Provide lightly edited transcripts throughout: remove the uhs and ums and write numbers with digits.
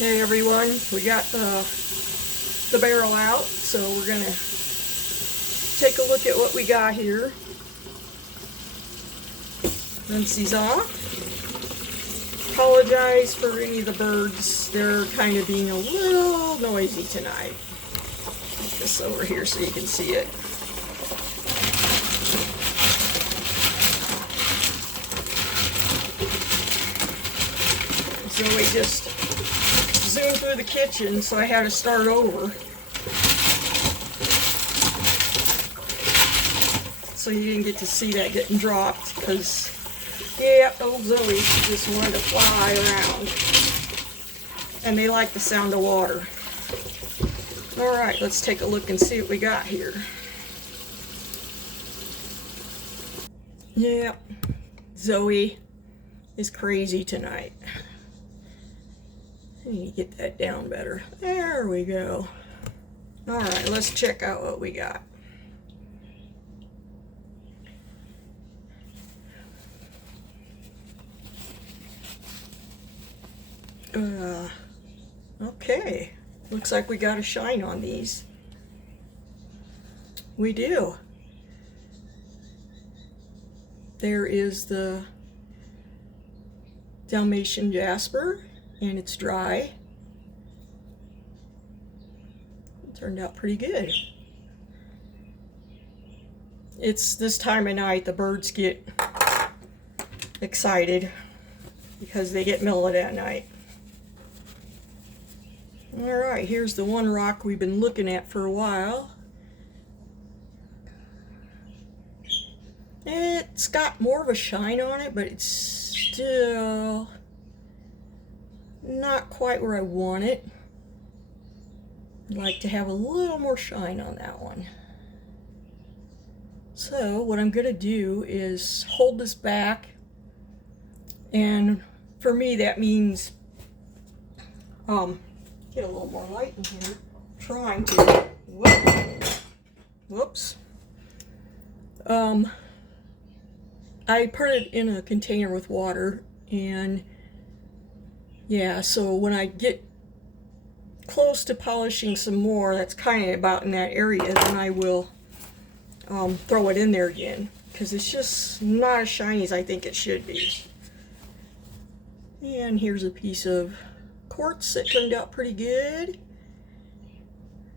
Hey everyone, we got the barrel out, so we're going to take a look at what we got here. Rinse these off. Apologize for any of the birds, they're kind of being a little noisy tonight. Put this over here so you can see it. So we just zoomed through the kitchen, so I had to start over. So you didn't get to see that getting dropped, because, yeah, old Zoe, she just wanted to fly around. And they like the sound of water. Alright, let's take a look and see what we got here. Yeah, Zoe is crazy tonight. I need to get that down better. There we go. Alright, let's check out what we got. Okay. Looks like we got a shine on these. We do. There is the Dalmatian jasper, and it's dry. It turned out pretty good. It's this time of night the birds get excited because they get mellowed at night. Alright, here's the one rock we've been looking at for a while. It's got more of a shine on it, but it's still not quite where I want it. I'd like to have a little more shine on that one. So what I'm going to do is hold this back, and for me that means get a little more light in here. Trying to. Whoops. I put it in a container with water, and yeah, so when I get close to polishing some more, that's kind of about in that area, then I will throw it in there again, because it's just not as shiny as I think it should be. And here's a piece of quartz that turned out pretty good.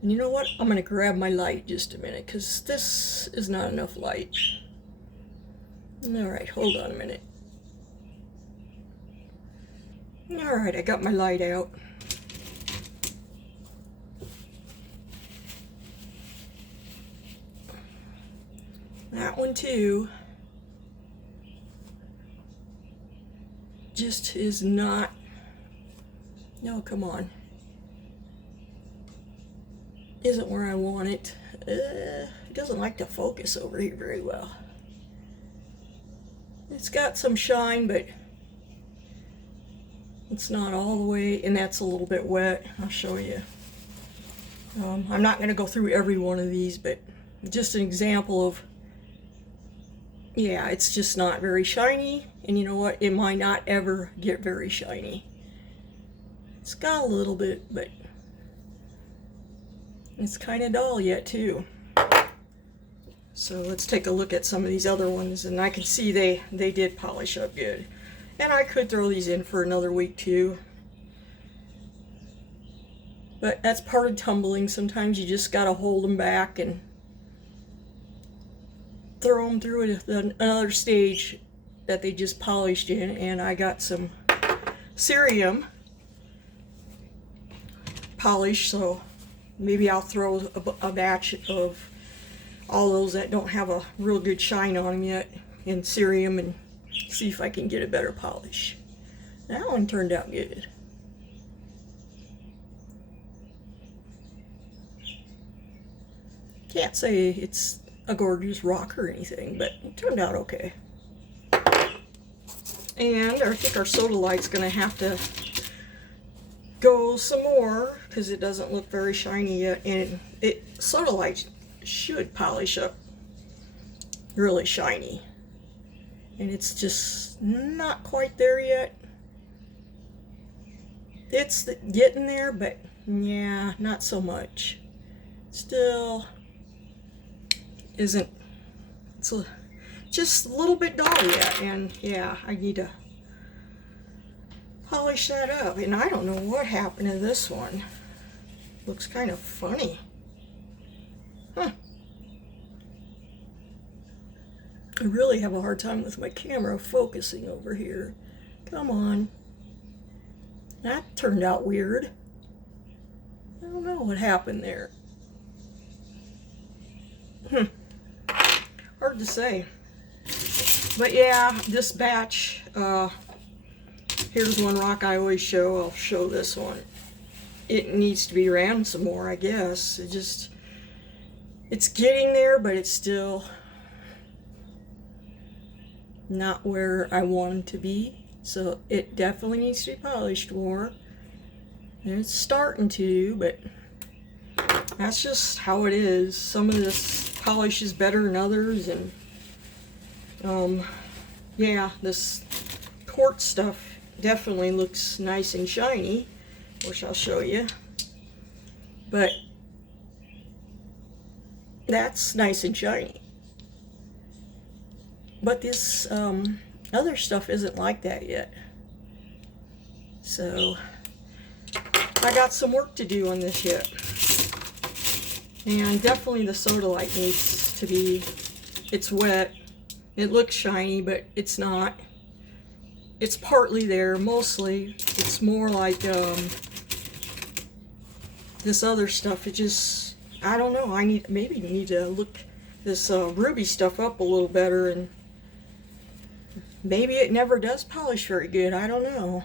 And you know what? I'm going to grab my light just a minute, because this is not enough light. Alright, hold on a minute. Alright, I got my light out. That one too just is not. No, come on. Isn't where I want it. It doesn't like to focus over here very well. It's got some shine, but it's not all the way, and that's a little bit wet. I'll show you. I'm not going to go through every one of these, but just an example of, yeah, it's just not very shiny, and you know what? It might not ever get very shiny. It's got a little bit, but it's kind of dull yet too. So let's take a look at some of these other ones, and I can see they did polish up good. And I could throw these in for another week too. But that's part of tumbling. Sometimes you just got to hold them back and throw them through another stage that they just polished in. And I got some cerium polish, so maybe I'll throw a batch of all those that don't have a real good shine on them yet in cerium and see if I can get a better polish. That one turned out good. Can't say it's a gorgeous rock or anything, but it turned out okay. And I think our soda light's gonna have to go some more because it doesn't look very shiny yet, and soda light should polish up really shiny, and it's just not quite there yet. It's getting there, but yeah, not so much. Still isn't, it's just a little bit dull yet, and yeah, I need to polish that up. And I don't know what happened to this one. Looks kind of funny. Huh. I really have a hard time with my camera focusing over here. Come on. That turned out weird. I don't know what happened there. Hard to say. But yeah, this batch, here's one rock I always show. I'll show this one. It needs to be ran some more, I guess. It's getting there, but it's still not where I want it to be. So it definitely needs to be polished more. And it's starting to, but that's just how it is. Some of this polish is better than others, and yeah, this quartz stuff definitely looks nice and shiny, which I'll show you. But that's nice and shiny. But this other stuff isn't like that yet. So I got some work to do on this yet. And definitely the sodalite needs to be, it's wet. It looks shiny, but it's not. It's partly there, mostly. It's more like this other stuff. It just, I don't know. I maybe need to look this ruby stuff up a little better, and maybe it never does polish very good. I don't know.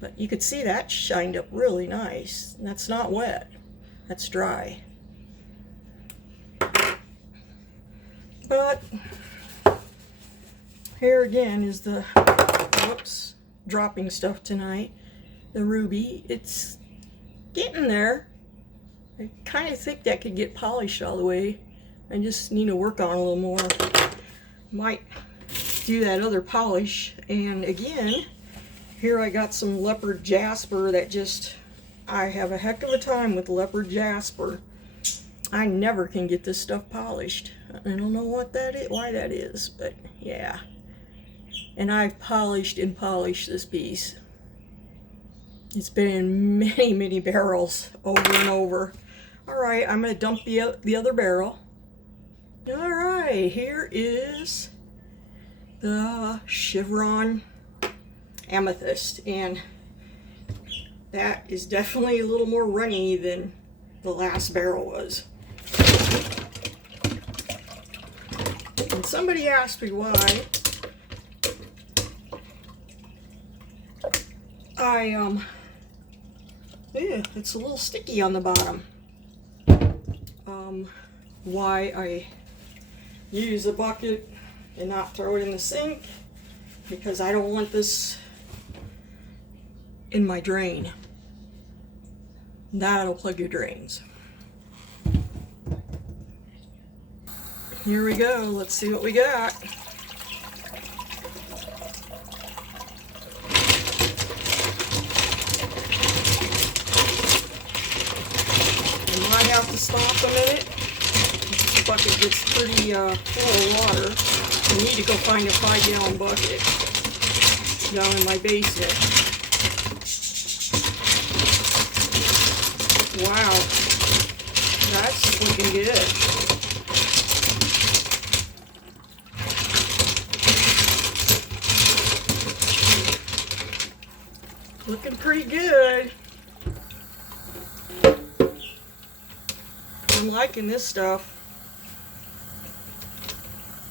But you could see that shined up really nice. That's not wet. That's dry. But here again is the, whoops, dropping stuff tonight. The ruby. It's getting there. I kind of think that could get polished all the way. I just need to work on it a little more. Might do that other polish. And again, here I got some leopard jasper that just, I have a heck of a time with leopard jasper. I never can get this stuff polished. I don't know what that is, why that is, but yeah. And I've polished and polished this piece. It's been in many, many barrels over and over. All right, I'm going to dump the other barrel. All right, here is the chevron amethyst, and that is definitely a little more runny than the last barrel was. And somebody asked me why yeah, it's a little sticky on the bottom. Why I use a bucket and not throw it in the sink, because I don't want this in my drain. That'll plug your drains. Here we go. Let's see what we got. I might have to stop a minute. This bucket gets pretty full of water. I need to go find a 5-gallon bucket down in my basement. Wow, that's looking good. Looking pretty good. I'm liking this stuff.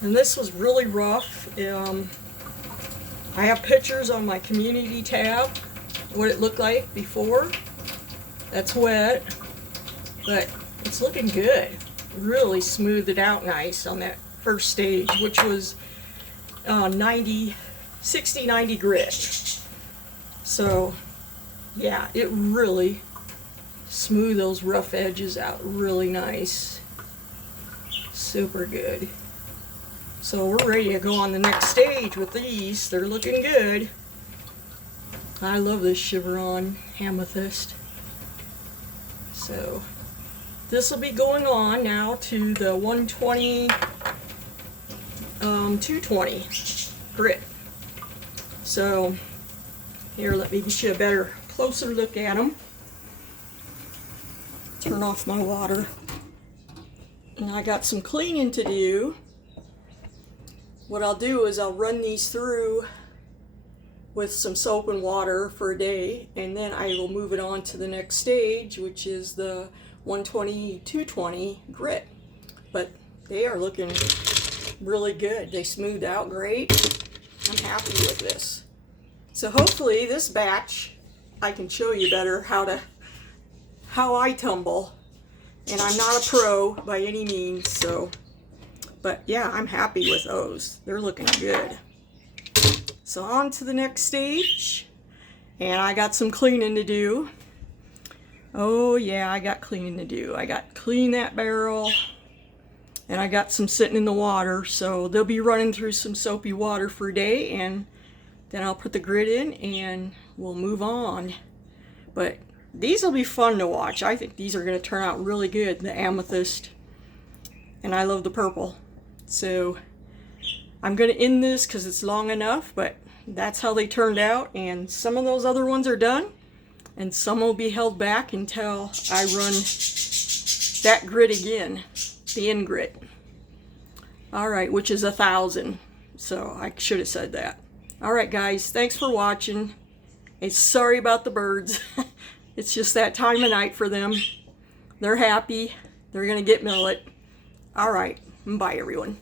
And this was really rough. I have pictures on my community tab, what it looked like before. That's wet, but it's looking good. Really smoothed it out nice on that first stage, which was 60, 90 grit. So yeah, it really smoothed those rough edges out really nice. Super good. So we're ready to go on the next stage with these. They're looking good. I love this chevron amethyst. So this will be going on now to the 120, 220 grit. So here, let me get you a better, closer look at them. Turn off my water. And I got some cleaning to do. What I'll do is I'll run these through with some soap and water for a day, and then I will move it on to the next stage, which is the 120, 220 grit. But they are looking really good. They smoothed out great. I'm happy with this. So hopefully this batch I can show you better how I tumble. And I'm not a pro by any means, so, but yeah, I'm happy with those. They're looking good. So on to the next stage, and I got some cleaning to do. Oh yeah, I got cleaning to do. I got to clean that barrel, and I got some sitting in the water, so they'll be running through some soapy water for a day, and then I'll put the grit in and we'll move on. But these will be fun to watch. I think these are going to turn out really good, the amethyst. And I love the purple. So I'm going to end this because it's long enough, but that's how they turned out. And some of those other ones are done, and some will be held back until I run that grit again, the end grit. Alright, which is 1,000. So I should have said that. Alright guys, thanks for watching. And sorry about the birds. It's just that time of night for them. They're happy. They're going to get millet. Alright, bye everyone.